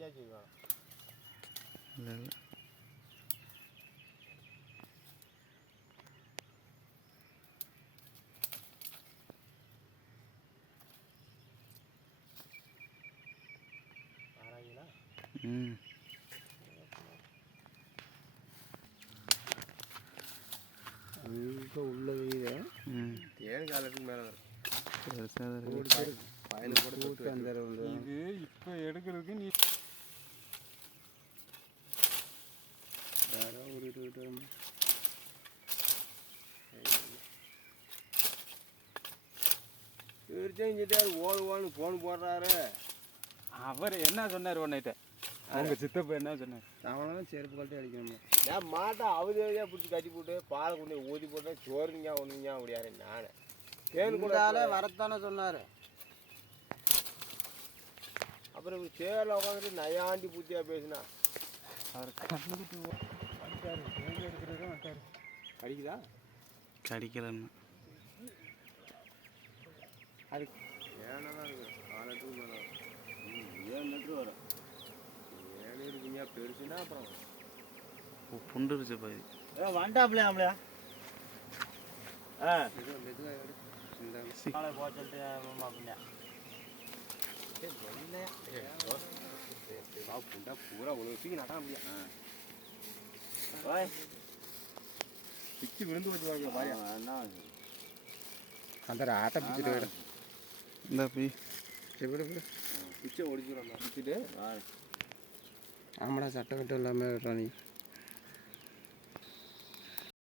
வெட்டியா செய்வாங்க. இல்லை இல்லை ஆராய்ங்களா? ம் அங்கே உள்ள இது ம் தேன் காலத்துக்கு மேலே வரும். பெருசாக தான் இருக்குது. வயலில் கூட தொட்டு அந்த இது இப்போ எடுக்கிறதுக்கு நீ யாரோ ஒரு ஓடுவான்னு ஃபோன் போடுறாரு. அவர் என்ன சொன்னார் ஒன்றைட்ட அவங்க சித்தப்பா என்ன சொன்னார்? அவனாலும் செருப்பு கழட்டி அடிக்கணும். நான் மாட்டை அவதியாக பிடிச்சி கட்டி போட்டு பாலை கொண்டு ஊதி போட்டேன். சோறுங்க ஒன்றுங்க அப்படியாரு நான் தேன் கூட வரத்தானே சொன்னார். அப்புறம் சேரில் உட்காந்துட்டு நயாண்டி பூத்தியாக பேசினா. அவர் கண்ணுக்கு வந்துட்டார். தேங்க எடுக்கிறதே வந்துட்டார். கடிக்குதா? கடிக்கலன்னு அது ஏன்னா தான் இருக்குது. 4 லிட்டருக்கு மேலே வரும். 7 லிட்டரு வரும். 7 இருக்குங்க பெருசுன்னா அப்புறம் புண்டுருச்சு பாதி. வண்டாப்லையா ஆம்பளையா? மெதுவாக போக சொல்லிட்டு அப்படின்னா புண்டா பூரா உழவு நட முடியா? பிச்சு விழுந்து வச்சு பாருங்க பாரியா. அந்த ஆட்டை பிடிச்சிட்டு விட இந்த பி விடு விடு பிச்சை ஒடிச்சுடும் பிச்சுட்டு. ஆமாடா சட்டை கட்டும் இல்லாமல் விடுறா நீ.